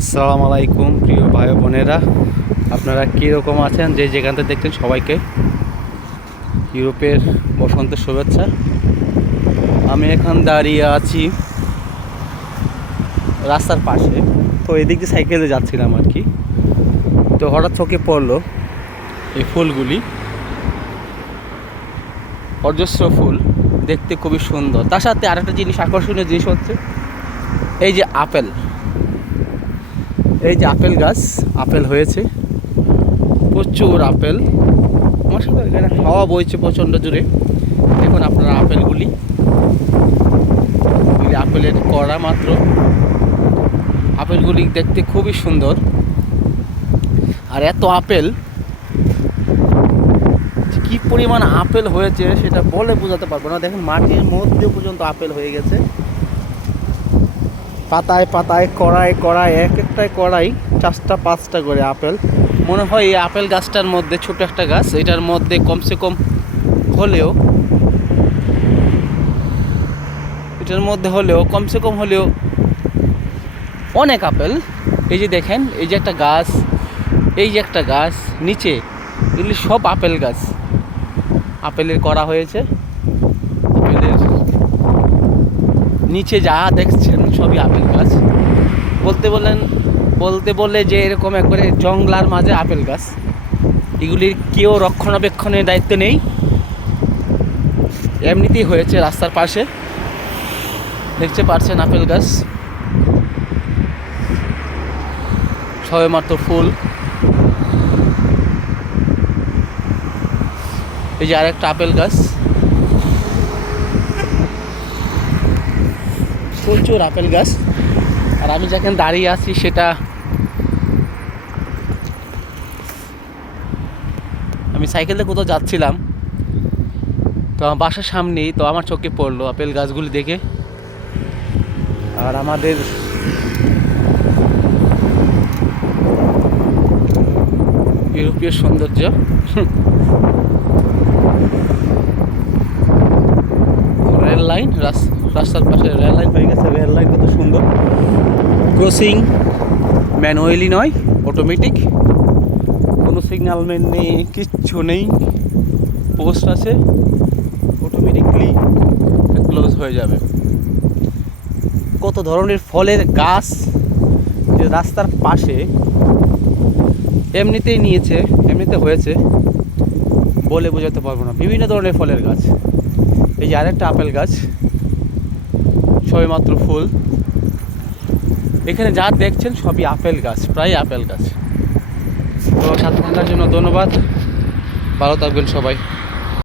আসসালামু আলাইকুম, প্রিয় ভাই বোনেরা। আপনারা কীরকম আছেন? যে যেখান থেকে দেখছেন সবাইকে ইউরোপের বসন্তের শুভেচ্ছা। আমি এখন দাঁড়িয়ে আছি রাস্তার পাশে। তো এদিক দিয়ে সাইকেলে যাচ্ছিলাম আর কি। তো হঠাৎ চোখে পড়ল এই ফুলগুলি। অজস্র ফুল, দেখতে খুবই সুন্দর। তার সাথে আরেকটা জিনিস, আকর্ষণীয় জিনিস হচ্ছে, এই যে আপেল। এই যে আপেল গাছ, আপেল হয়েছে। প্রচুর আপেল। আমার সাথে এখানে হাওয়া বইছে প্রচণ্ড জুড়ে দেখুন আপনারা আপেলগুলি। আপেলের কড়া মাত্র। আপেলগুলি দেখতে খুবই সুন্দর। আর এত আপেল কি পরিমাণ আপেল হয়েছে সেটা বলে বোঝাতে পারব না। দেখেন মাটির মধ্যে পর্যন্ত আপেল হয়ে গেছে। পাতায় পাতায় কড়াই কড়াই এক একটাই কড়াই চারটা, পাঁচটা করে আপেল। মনে হয় এই আপেল গাছটার মধ্যে ছোট একটা গাছ, এটার মধ্যে কমসে কম হলেও, এটার মধ্যে হলেও, কমসে কম হলেও অনেক আপেল। এই যে দেখেন, এই যে একটা গাছ, এই যে একটা গাছ, নিচে এগুলি সব আপেল গাছ। আপেলের করা হয়েছে। আপেলের নিচে যা দেখছেন সবই আপেল গাছ। বলতে বলেন, বলতে বললে যে এরকম একবারে জংলার মাঝে আপেল গাছ। এগুলির কেউ রক্ষণাবেক্ষণের দায়িত্ব নেই। এমনিতেই হয়েছে রাস্তার পাশে। দেখতে পারছেন আপেল গাছ। সবে মাত্র ফুল। এই যে আরেকটা আপেল গাছ। প্রচুর আপেল গাছ। আর আমি যেখানে দাঁড়িয়ে আছি সেটা আমি সাইকেলে কোথাও যাচ্ছিলাম। তো আমার বাসার সামনেই তো আমার চোখে পড়ল আপেল গাছগুলি দেখে। আর আমাদের ইউরোপীয় সৌন্দর্য। রেল লাইন রাস্তার পাশে রেল লাইন হয়ে গেছে। রেল লাইন কত সুন্দর। ক্রসিং ম্যানুয়ালি নয় অটোমেটিক কোনো সিগন্যাল ম্যান নেই, কিচ্ছু নেই। পোস্ট আছে। অটোমেটিকলি ক্লোজ হয়ে যাবে। কত ধরনের ফলের গাছ যে রাস্তার পাশে এমনিতেই নিয়েছে, এমনিতে হয়েছে, বলে বোঝাতে পারব না। বিভিন্ন ধরনের ফলের গাছ। এই যে আরেকটা আপেল গাছ। সবেমাত্র ফুল। এখানে যা দেখছেন সবই আপেল গাছ, প্রায় আপেল গাছ। তো ঘণ্টার থাকার জন্য ধন্যবাদ। ভালো থাকবেন সবাই।